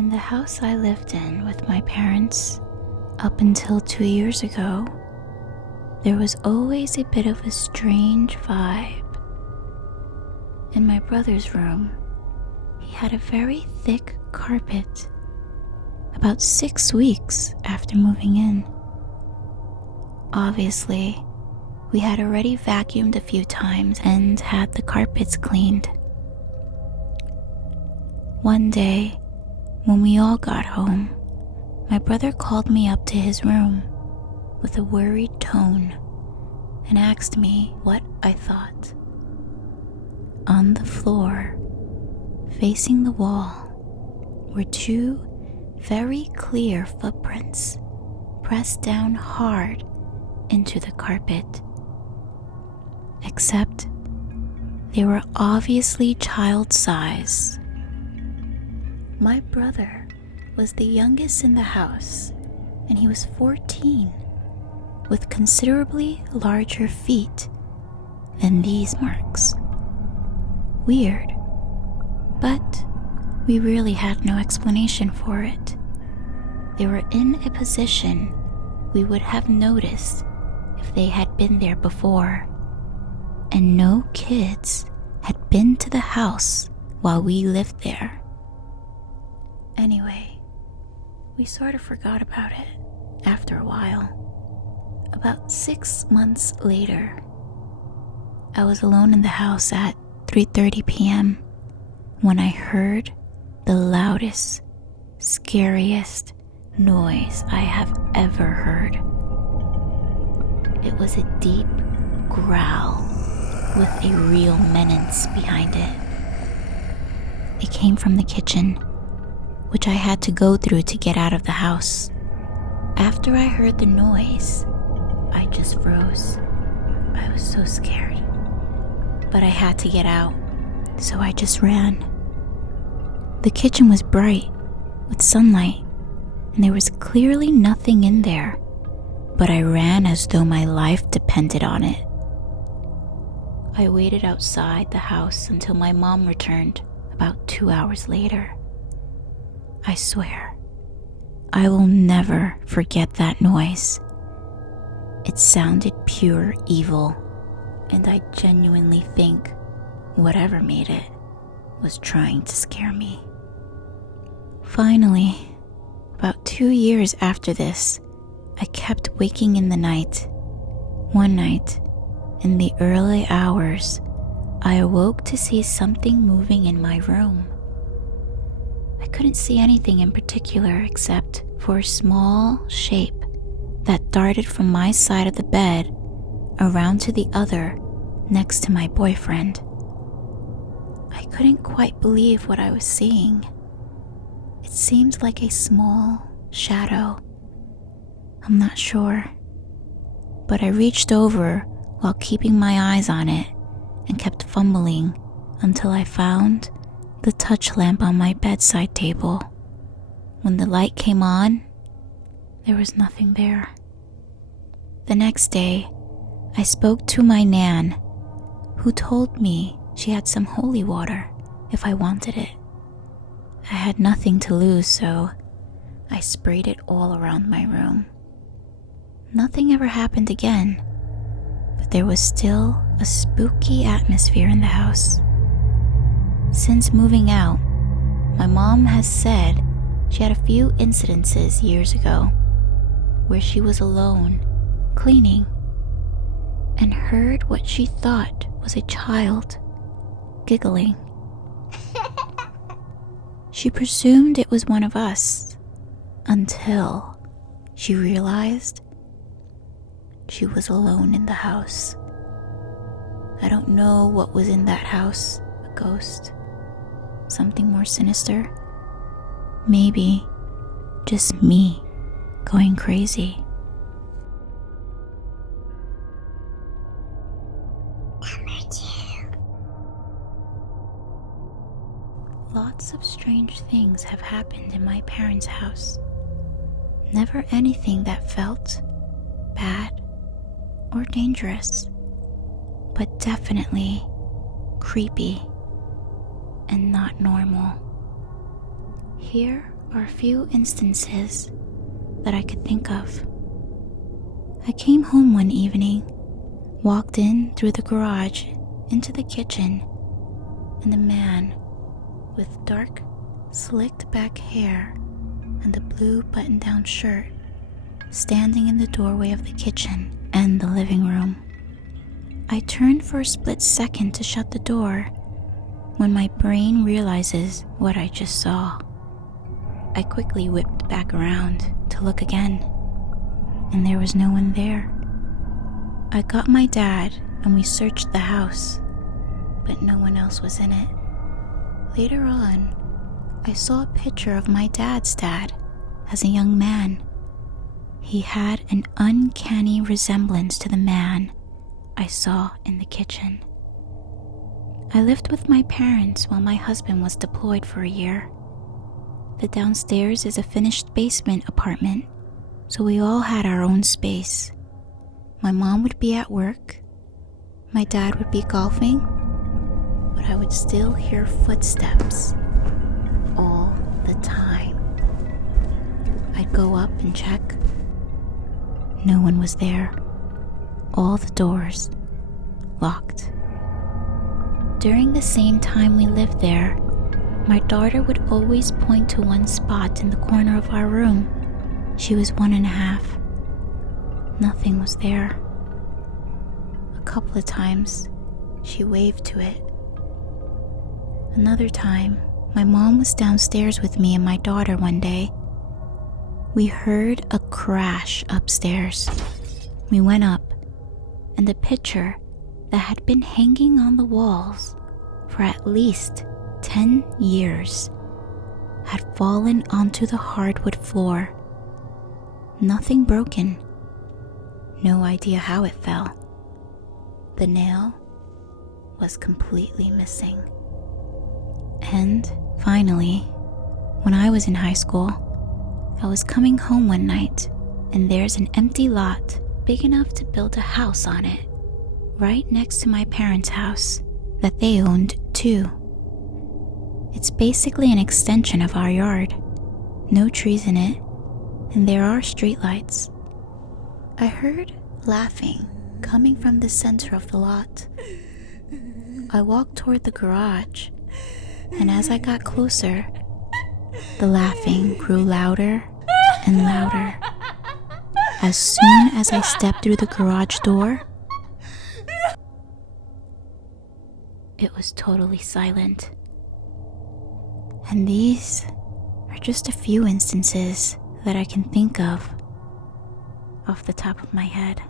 In the house I lived in with my parents up until 2 years ago, there was always a bit of a strange vibe. In my brother's room, he had a very thick carpet. About 6 weeks after moving in. Obviously, we had already vacuumed a few times and had the carpets cleaned. One day, when we all got home, my brother called me up to his room with a worried tone and asked me what I thought. On the floor, facing the wall, were 2 very clear footprints pressed down hard into the carpet. Except they were obviously child-size. My brother was the youngest in the house, and he was 14, with considerably larger feet than these marks. Weird, but we really had no explanation for it. They were in a position we would have noticed if they had been there before, and no kids had been to the house while we lived there. Anyway, we sort of forgot about it after a while. About 6 months later, I was alone in the house at 3:30 p.m. when I heard the loudest, scariest noise I have ever heard. It was a deep growl with a real menace behind it. It came from the kitchen, which I had to go through to get out of the house. After I heard the noise, I just froze. I was so scared. But I had to get out, so I just ran. The kitchen was bright with sunlight, and there was clearly nothing in there, but I ran as though my life depended on it. I waited outside the house until my mom returned about 2 hours later. I swear, I will never forget that noise. It sounded pure evil, and I genuinely think whatever made it was trying to scare me. Finally, about 2 years after this, I kept waking in the night. One night, in the early hours, I awoke to see something moving in my room. I couldn't see anything in particular except for a small shape that darted from my side of the bed around to the other next to my boyfriend. I couldn't quite believe what I was seeing. It seemed like a small shadow. I'm not sure, but I reached over while keeping my eyes on it and kept fumbling until I found the touch lamp on my bedside table. When the light came on, there was nothing there. The next day, I spoke to my nan, who told me she had some holy water if I wanted it. I had nothing to lose, so I sprayed it all around my room. Nothing ever happened again, but there was still a spooky atmosphere in the house. Since moving out, my mom has said she had a few incidences years ago where she was alone, cleaning, and heard what she thought was a child giggling. She presumed it was one of us until she realized she was alone in the house. I don't know what was in that house, a ghost, something more sinister, maybe just me going crazy. Number 2. Lots of strange things have happened in my parents' house. Never anything that felt bad or dangerous, but definitely creepy and not normal. Here are a few instances that I could think of. I came home one evening, walked in through the garage into the kitchen, and a man with dark, slicked back hair and a blue button-down shirt standing in the doorway of the kitchen and the living room. I turned for a split second to shut the door when my brain realizes what I just saw. I quickly whipped back around to look again, and there was no one there. I got my dad and we searched the house, but no one else was in it. Later on, I saw a picture of my dad's dad as a young man. He had an uncanny resemblance to the man I saw in the kitchen. I lived with my parents while my husband was deployed for a year. The downstairs is a finished basement apartment, so we all had our own space. My mom would be at work, my dad would be golfing, but I would still hear footsteps all the time. I'd go up and check. No one was there. All the doors locked. During the same time we lived there, my daughter would always point to one spot in the corner of our room. She was 1.5. Nothing was there. A couple of times, she waved to it. Another time, my mom was downstairs with me and my daughter one day. We heard a crash upstairs. We went up, and the picture that had been hanging on the walls for at least 10 years had fallen onto the hardwood floor. Nothing broken. No idea how it fell. The nail was completely missing. And finally, when I was in high school, I was coming home one night, and there's an empty lot big enough to build a house on it, right next to my parents' house that they owned too. It's basically an extension of our yard. No trees in it, and there are streetlights. I heard laughing coming from the center of the lot. I walked toward the garage, and as I got closer, the laughing grew louder and louder. As soon as I stepped through the garage door, it was totally silent. And these are just a few instances that I can think of off the top of my head.